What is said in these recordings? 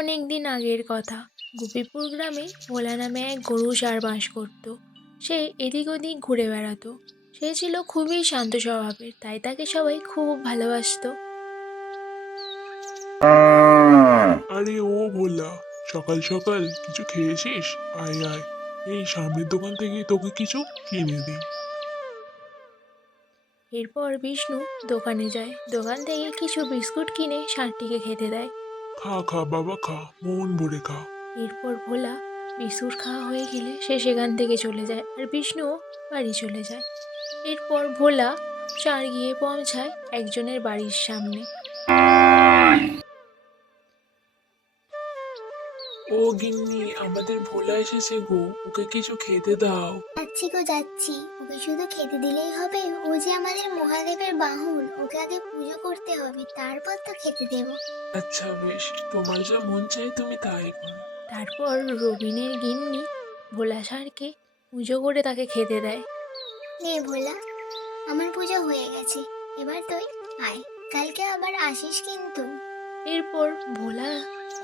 অনেক দিন আগের কথা। গোপীপুর গ্রামে ভোলা নামে এক গরু ষাঁড় বাস করত। সে এদিক ওদিক ঘুরে বেড়াতো। সে ছিল খুবই শান্ত স্বভাবের, তাই তাকে সবাই খুব ভালোবাসতো। আরে ও ভোলা, সকাল সকাল কিছু খেয়েছিস? আয় আয়, এই সামনের দোকান থেকে তোকে কিছু কিনে দিই। এরপর বিষ্ণু দোকানে যায়, দোকান থেকে কিছু বিস্কুট কিনে ষাঁড়টিকে খেতে দেয়। খা খা বাবা খা, মন ভরে খা। এরপর ভোলা বিস্কুট খাওয়া হয়ে গেলে সে সেখান থেকে চলে যায়, আর বিষ্ণুও বাড়ি চলে যায়। এরপর ভোলা ষাঁড় গিয়ে পৌঁছায় একজনের বাড়ির সামনে। ও গিন্নি, আমাদের ভোলা এসেছে গো, ওকে কিছু খেতে দাও। যাচ্ছি গো যাচ্ছি, ওকে শুধু খেতে দিলেই হবে? ও যে আমাদের মহাদেবের বাহন, ওকে আগে পুজো করতে হবে, তারপর তো খেতে দেবো। আচ্ছা বেশ, তোমার যা মন চাই তুমি তাই করো। তারপর রবিনের গিন্নি ভোলা ষাঁড়কে পুজো করে তাকে খেতে দেয়। নে ভোলা, আমার পুজো হয়ে গেছে, এবার তুই আয়, কালকে আবার আসিস কিন্তু। এরপর ভোলা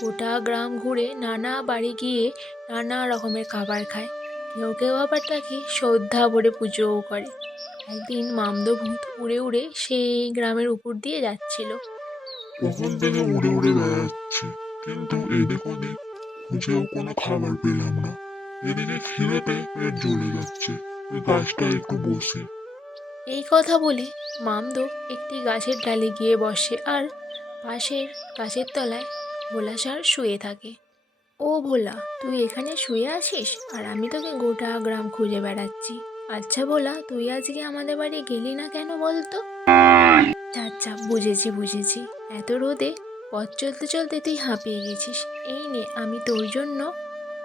গোটা গ্রাম ঘুরে নানা বাড়ি গিয়ে নানা রকমের খাবার খায়। কেউ কেউ আবার তাকে শ্রদ্ধা ভরে পুজোও করে। একদিন মামদভূত উড়ে উড়ে সেই গ্রামের উপর দিয়ে যাচ্ছিল। তখন থেকে উড়ে উড়ে বেড়াচ্ছি, কিন্তু এদিক ওদিক খুঁজেও কোনো খাবার পেলাম না। এদিকে খিদেতে পেট জ্বলে যাচ্ছে, ওই গাছটা একটু বসে। এই কথা বলে মামদো একটি গাছের ডালে গিয়ে বসে, আর পাশের গাছের তলায় ভোলা ষাঁড় শুয়ে থাকে। ও ভোলা, তুই এখানে শুয়ে আছিস আর আমি তোকে গোটা গ্রাম খুঁজে বেড়াচ্ছি। আচ্ছা ভোলা, তুই আজকে আমাদের বাড়ি গেলি না কেন বলতো? আচ্ছা, বুঝেছি বুঝেছি, এত রোদে পথ চলতে চলতে তুই হাঁপিয়ে গেছিস। এই নে, আমি তোর জন্য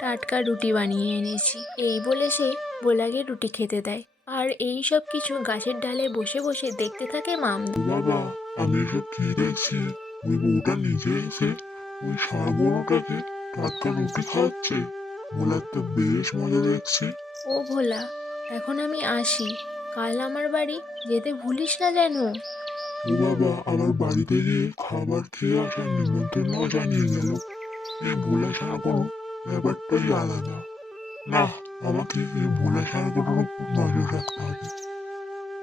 টাটকা রুটি বানিয়ে এনেছি। এই বলে সে ভোলাকে রুটি খেতে দেয়। আর এই সব কিছু গাছের ডালে বসে বসে দেখতে থাকে মামদো। বাবা, আমি এসব কি দেখছি? ওই বউটা নিজে এসে ওই ষাঁড় গরুটাকে টাটকা রুটি খাওয়াচ্ছে। ভোলার তো বেশ মজা দেখছি। ও ভোলা, এখন আমি আসি, কাল আমার বাড়ি যেতে ভুলিস না যেন। ও বাবা, আমার বাড়িতে গিয়ে খাবার খেয়ে আসার নিমন্ত্রণ জানিয়ে গেল। এই ভোলা ষাঁড় গরু ব্যাপারটাই আলাদা। না, আমাকে এই ভোলা ষাঁড় গরুর উপর নজর রাখতে হবে।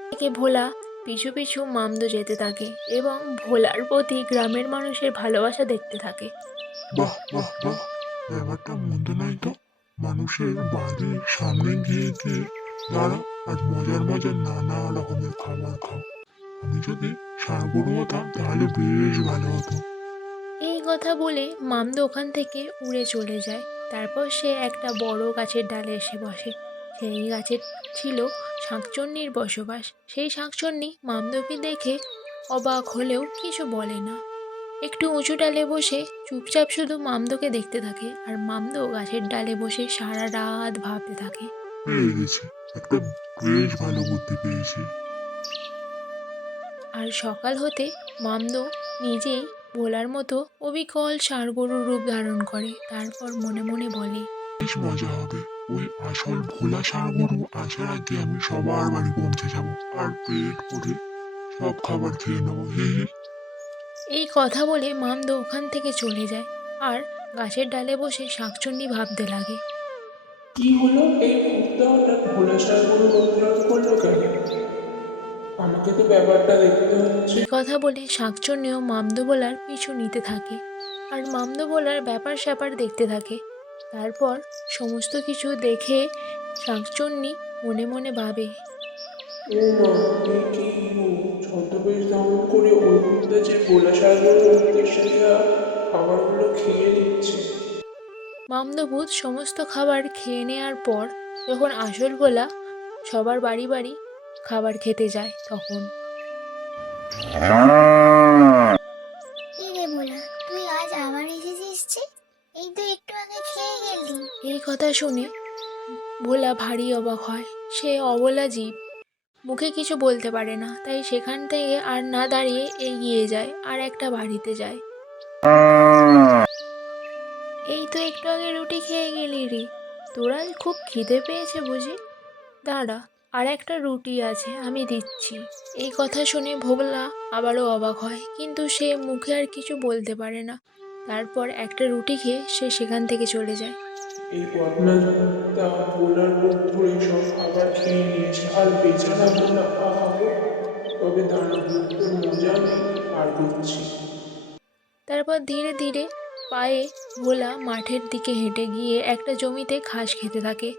থেকে ভোলা পিছু পিছু মামদো যেতে থাকে এবং ভোলার প্রতি গ্রামের মানুষের ভালোবাসা দেখতে থাকে। বাহ বাহ বাহ, ব্যাপারটা মন্দ নয় তো। মানুষের বাড়ির সামনে গিয়ে গিয়ে দাঁড়া আর মজার মজার নানা রকমের খাবার খাও। আমি যদি ষাঁড় গরু হতাম তাহলে বেশ ভালো হতো। এই কথা বলে মামদো ওখান থেকে উড়ে চলে যায়। তারপর সে একটা বড় গাছের ডালে এসে বসে। সেই গাছে ছিল শাঁকচন্নির বসবাস। সেই শাঁকচন্নি মামদোকে দেখে অবাক হলেও কিছু বলে না। একটু উঁচু ডালে বসে চুপচাপ শুধু মামদোকে দেখতে থাকে, আর মামদো গাছের ডালে বসে সারা রাত ভাবতে থাকে। পেয়ে গেছি, একটা বেশ ভালো বুদ্ধি পেয়েছি। আর সকাল হতে মামদো নিজেই ভোলার মতো অবিকল ষাঁড় গরুর রূপ ধারণ করে। তারপর মনে মনে বলে, বেশ মজা হবে। ওই আসল ভোলা ষাঁড় গরু আসার আগে আমি সবার বাড়ি পৌঁছে যাবো আর পেট ভরে সব খাবার খেয়ে নেবো। হি হি। এই কথা বলে মামদো ওখান থেকে চলে যায়, আর গাছের ডালে বসে শাঁকচন্নি ভাবতে লাগে। কি হলো, এই ভূতটা হঠাৎ ভোলা ষাঁড়গুলো রূপ ধারণ করলো কেন? আমাকে তো ব্যাপারটা দেখতে হচ্ছে। এই কথা বলে শাঁকচন্নিও মামদো ভোলার পিছু নিতে থাকে, আর মামদো ভোলার ব্যাপার স্যাপার দেখতে থাকে। তারপর সমস্ত কিছু দেখে শাঁকচন্নি মনে মনে ভাবে, ও মা, এই কি ছদ্মবেশ ধারণ করে ওই ভূতটা যে ভোলা ষাঁড়গুলোর উদ্দেশ্যে দেওয়া খাবারগুলো খেয়ে নিচ্ছে। মামদো ভূত সমস্ত খাবার খেয়ে নেওয়ার পর যখন আসল ভোলা সবার বাড়ি বাড়ি খাবার খেতে যায়, তখন কি রে ভোলা, তুই আজ আবার এসেছিস যে? এই তো একটু আগে খেয়ে গেলি। এই কথা শুনে ভোলা ভারী অবাক হয়। সে অবলা জীব, মুখে কিছু বলতে পারে না, তাই সেখান থেকে আর না দাঁড়িয়ে এগিয়ে যায় আর একটা বাড়িতে যায়। এই তো একটু আগে রুটি খেয়ে গেলি রে, তোরা খুব খিদে পেয়েছে বুঝি? দাঁড়া, আর একটা রুটি আছে, আমি দিচ্ছি। এই কথা শুনে ভোলা আবারও অবাক হয়, কিন্তু সে মুখে আর কিছু বলতে পারে না, তারপর একটা রুটি খেয়ে সে সেখান থেকে চলে যায়। এই বদমাসটা ভোলার লোক ধরে সব খাবার খেয়ে নিয়েছে আর বেচারা ভোলা আহারে। তবে দাঁড়া, তোর মজা আমি পার করছি। তারপর ধীরে ধীরে পায়ে ভোলা মাঠের দিকে হেঁটে গিয়ে একটা জমিতে ঘাস খেতে থাকে।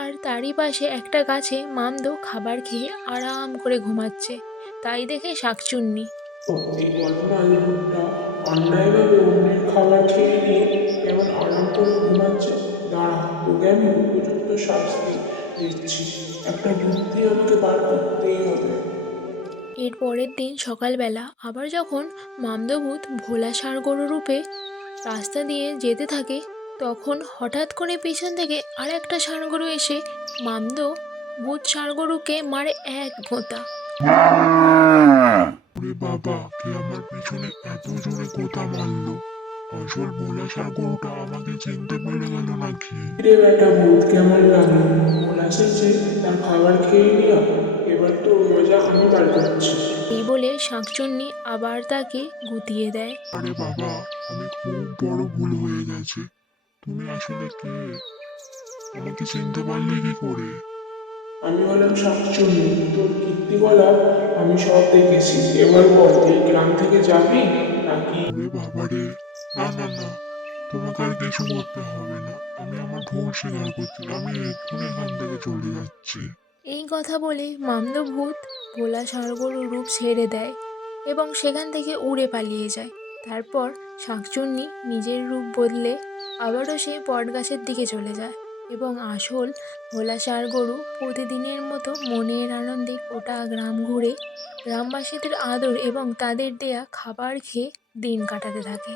আর তারই পাশে একটা গাছে মামদো খাবার খেয়ে আরাম করে ঘুমাচ্ছে। তাই দেখে শাকচুন্নি। ও, এই বদমাস লোকটা অন্যায়ভাবে অন্যের খাবার খেয়ে নিয়ে কেমন আরাম করে ঘুমাচ্ছে। দাঁড়া, তোকে আমি উপযুক্ত শাস্তি দিচ্ছি। একটা বুদ্ধি আমাকে বার করতেই হবে। এর পরের দিন সকালবেলা আবার যখন মামদভূত ভোলা ষাঁড় গরু রূপে রাস্তা দিয়ে যেতে থাকে, তখন হঠাৎ করে পিছন থেকে আর একটা ষাঁড় গরু এসে মামদো ভূত ষাঁড় গরুকে মারে এক ঘোঁতা। ওরে বাবা, কে আমার পিছনে এত জোরে কোথা মারলো? আসল ভোলা ষাঁড় গরুটা আমাকে চিনতে পেরে গেল নাকি? রে বেটা ভূত, কেমন লাগলো? মনে আছে যে তার খাবার খেয়ে নিও। এবার তো মজা আমি বার করছি। এই বলে শাঁকচুন্নি আবার তাকে গুঁতিয়ে দেয়। আরে বাবা, আমি খুব বড় ভুল হয়ে গেছে। তুমি আসলে কে? আমাকে চিনতে পারলে কি করে? আমি হলাম শাকচুন্নি, তোর কীর্তিকলা আমি সব দেখেছি। এবার বল, এই গ্রাম থেকে যাবি নাকি? ওরে বাবা রে, না না না, তোমাকে আর কিছু করতে হবে না। আমি আমার ভুল স্বীকার করছি, আমি এক্ষুনি এখান থেকে চলে যাচ্ছি। এই কথা বলে মামদভূত ভোলা ষাঁড় গরুর রূপ ছেড়ে দেয় এবং সেখান থেকে উড়ে পালিয়ে যায়। তারপর শাঁকচুন্নি নিজের রূপ বদলে আবারও সেই বটগাছের দিকে চলে যায় এবং আসল ভোলা ষাঁড় গরু প্রতিদিনের মতো মনের আনন্দে গোটা গ্রাম ঘুরে গ্রামবাসীদের আদর এবং তাদের দেয়া খাবার খেয়ে দিন কাটাতে থাকে।